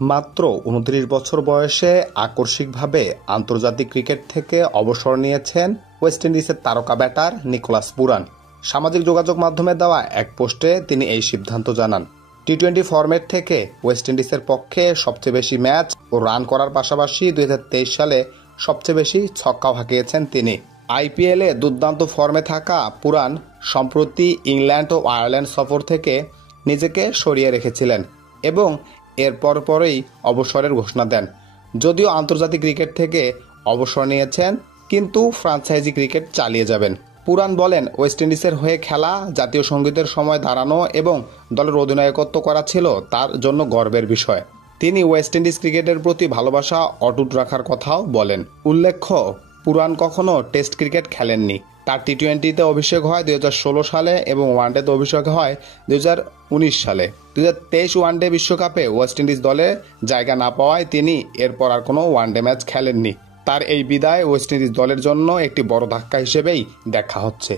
মাত্র ২৯ বছর বয়সে আকস্মিকভাবে আন্তর্জাতিক ক্রিকেট থেকে অবসর নিয়েছেন ওয়েস্ট ইন্ডিজের তারকা ব্যাটার নিকোলাস পুরান। সামাজিক যোগাযোগ মাধ্যমে দেওয়া এক পোস্টে তিনি এই সিদ্ধান্ত জানান। টি-20 ফরম্যাট থেকে ওয়েস্ট ইন্ডিজের পক্ষে সবচেয়ে বেশি ম্যাচ ও রান করার পাশাপাশি ২০২৩ সালে সবচেয়ে বেশি ছক্কাও হাঁকিয়েছেন তিনি। আইপিএলে দুর্দান্ত ফর্মে থাকা পুরান সম্প্রতি ইংল্যান্ড ও আয়ারল্যান্ড সফর থেকে নিজেকে সরিয়ে রেখেছিলেন এবং এর পরপরই অবসরের ঘোষণা দেন। যদিও আন্তর্জাতিক ক্রিকেট থেকে অবসর নিয়েছেন, কিন্তু ফ্র্যাঞ্চাইজি ক্রিকেট চালিয়ে যাবেন। পুরান বলেন, ওয়েস্ট ইন্ডিজের হয়ে খেলা, জাতীয় সঙ্গীতের সময় দাঁড়ানো এবং দলের অধিনায়কত্ব করা ছিল তার জন্য গর্বের বিষয়। তিনি ওয়েস্ট ইন্ডিজ ক্রিকেটের প্রতি ভালোবাসা অটুট রাখার কথাও বলেন। উল্লেখ্য, পুরান কখনো টেস্ট ক্রিকেট খেলেননি। তার টি-20তে অভিষেক হয় ২০১৬ সালে এবং ওয়ানডেতে অভিষেক হয় ২০১৯ সালে। ২০২৩ ওয়ানডে বিশ্বকাপে ওয়েস্ট ইন্ডিজ দলে জায়গা না পাওয়ায় তিনি এরপর আর কোনো ওয়ানডে ম্যাচ খেলেননি। তার এই বিদায় ওয়েস্ট ইন্ডিজ দলের জন্য একটি বড় ধাক্কা হিসেবেই দেখা হচ্ছে।